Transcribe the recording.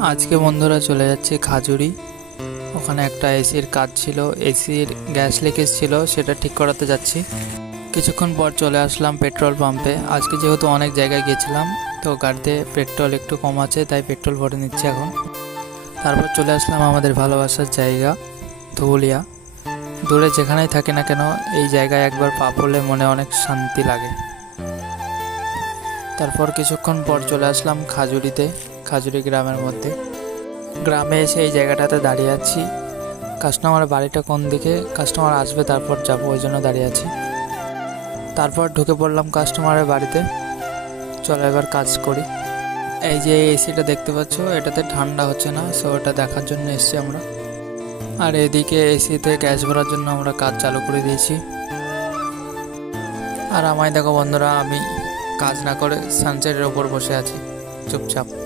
আজকে বন্ধুরা চলে যাচ্ছে খাজুরি। ওখানে একটা এসির কাজ ছিল, এসির গ্যাস লিকেজ ছিল, সেটা ঠিক করাতে যাচ্ছি। কিছুক্ষণ পর চলে আসলাম পেট্রোল পাম্পে। আজকে যেহেতু অনেক জায়গায় গেছিলাম, তো গাড়িতে পেট্রোল একটু কম আছে, তাই পেট্রোল ভরে নিচ্ছি এখন। তারপর চলে আসলাম আমাদের ভালোবাসার জায়গা ধুলিয়া। দূরে যেখানেই থাকি না কেন, এই জায়গায় একবার পা পড়লে মনে অনেক শান্তি লাগে। তারপর কিছুক্ষণ পর চলে আসলাম খাজুরিতে, খাজুরি গ্রামের মধ্যে। গ্রামে এসে এই জায়গাটাতে দাঁড়িয়ে আছি। কাস্টমার বাড়িটা কোন দিকে, কাস্টমার আসবে তারপর যাবো, ওই জন্য দাঁড়িয়ে আছি। তারপর ঢুকে পড়লাম কাস্টমারের বাড়িতে। চলো এবার কাজ করি। এই যে এসিটা দেখতে পাচ্ছ, এটাতে ঠান্ডা হচ্ছে না, সো ওটা দেখার জন্য এসছি আমরা। আর এদিকে এসিতে গ্যাস ভরার জন্য আমরা কাজ চালু করে দিয়েছি। আর আমায় দেখো বন্ধুরা, আমি কাজ না করে সানসেটের ওপর বসে আছি চুপচাপ।